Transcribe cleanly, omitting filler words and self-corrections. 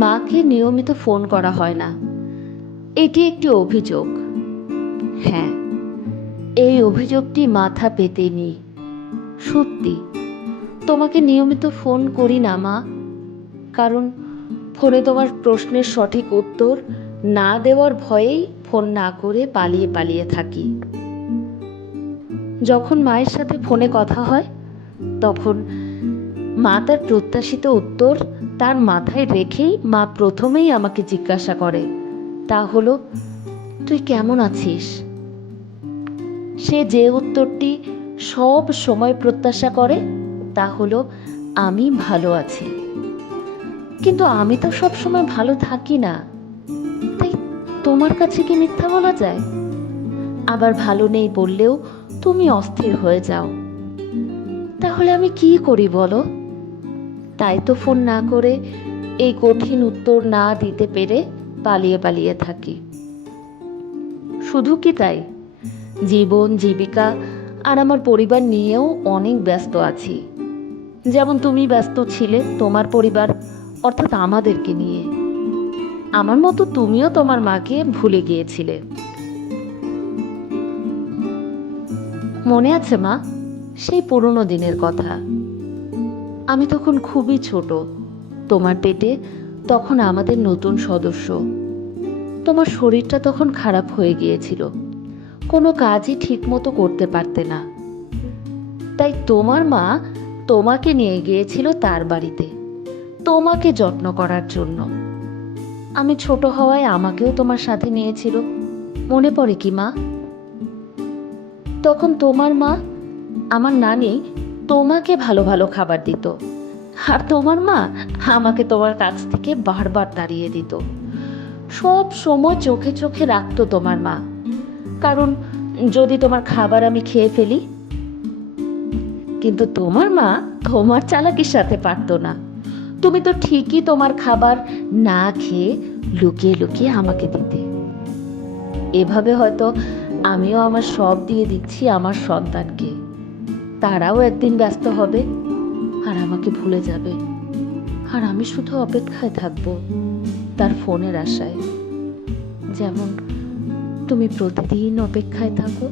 মাকে নিয়মিত ফোন করা হয় না। এটি একটি অভিযোগ। হ্যাঁ, এই অভিযোগটি মাথা পেতে নিই। সত্যি তোমাকে নিয়মিত ফোন করি না মা, কারণ ফোনে তোমার প্রশ্নের সঠিক উত্তর না দেওয়ার ভয়েই ফোন না করে পালিয়ে পালিয়ে থাকি। যখন মায়ের সাথে ফোনে কথা হয় তখন মা তার প্রত্যাশিত উত্তর তার মাথায় রেখেই মা প্রথমেই আমাকে জিজ্ঞাসা করে, তা হলো, তুই কেমন আছিস? সে যে উত্তরটি সব সময় প্রত্যাশা করে তা হলো, আমি ভালো আছি। কিন্তু আমি তো সব সময় ভালো থাকি না, তাই তোমার কাছে কি মিথ্যা বলা যায়? আবার ভালো নেই বললেও তুমি অস্থির হয়ে যাও। তাহলে আমি কি করি বলো? তাই তো ফোন না করে, এই কঠিন উত্তর না দিতে পেরে পালিয়ে পালিয়ে থাকি। শুধু কি তাই, জীবন জীবিকা আর আমার পরিবার নিয়েও অনেক ব্যস্ত আছি। যেমন তুমি ব্যস্ত ছিলে তোমার পরিবার অর্থাৎ আমাদেরকে নিয়ে। আমার মতো তুমিও তোমার মাকে ভুলে গিয়েছিলে। মনে আছে মা, সেই পুরনো দিনের কথা? আমি তখন খুবই ছোট, তোমার পেটে তখন আমাদের নতুন সদস্য। তোমার শরীরটা তখন খারাপ হয়ে গিয়েছিল, কোনো কাজই ঠিক মতো করতে পারতে না। তাই তোমার মা তোমাকে নিয়ে গিয়েছিল তার বাড়িতে, তোমাকে যত্ন করার জন্য। আমি ছোট হওয়ায় আমাকেও তোমার সাথে নিয়েছিল, মনে পড়ে কি মা? তখন তোমার মা, আমার নানি, তোমাকে ভালো ভালো খাবার দিত, আর তোমার মা আমাকে তোমার কাছ থেকে বারবার তাড়িয়ে দিত। সব সময় চোখে চোখে রাখতো তোমার মা, কারণ যদি তোমার খাবার আমি খেয়ে ফেলি। কিন্তু তোমার মা তোমার চালাকির সাথে পারতো না। তুমি তো ঠিকই তোমার খাবার না খেয়ে লুকিয়ে লুকিয়ে আমাকে দিতে। এভাবে হয়তো আমিও আমার সব দিয়ে দিচ্ছি আমার সন্তানকে। তারাও একদিন ব্যস্ত হবে আর আমাকে ভুলে যাবে, আর আমি শুধু অপেক্ষায় থাকবো তার ফোনের আশায়, যেমন তুমি প্রতিদিন অপেক্ষায় থাকো।